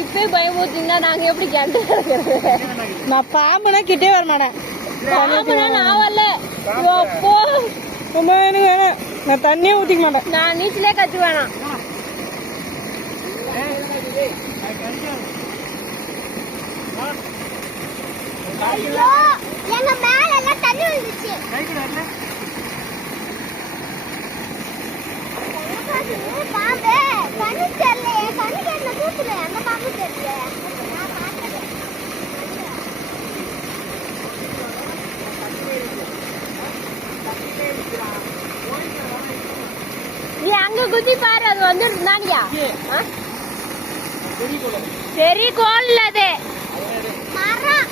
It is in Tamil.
இப்பே பயமுறுத்தீங்கன்னா நாங்க எப்படி கேட்டு நான் பாம்புனா கிட்டே வர மாட்டேன். நான் வரல. அப்போ எனக்கு வேணாம். நான் தண்ணியே ஊத்திக்க மாட்டேன். நான் நீச்சலே கத்து வேணாம். ஐயோ எங்க மேல எல்லாம் தண்ணி வந்துச்சு. பாம்பு கண்ணு தெரியல, கண்ணு கேட்ல தூக்கல, அந்த பாம்பு தெரியல. நான் பார்த்தேன். நீ அங்க குதி பாரு, அது வந்து இருந்தானியா? சரி கோல் அது மரம்.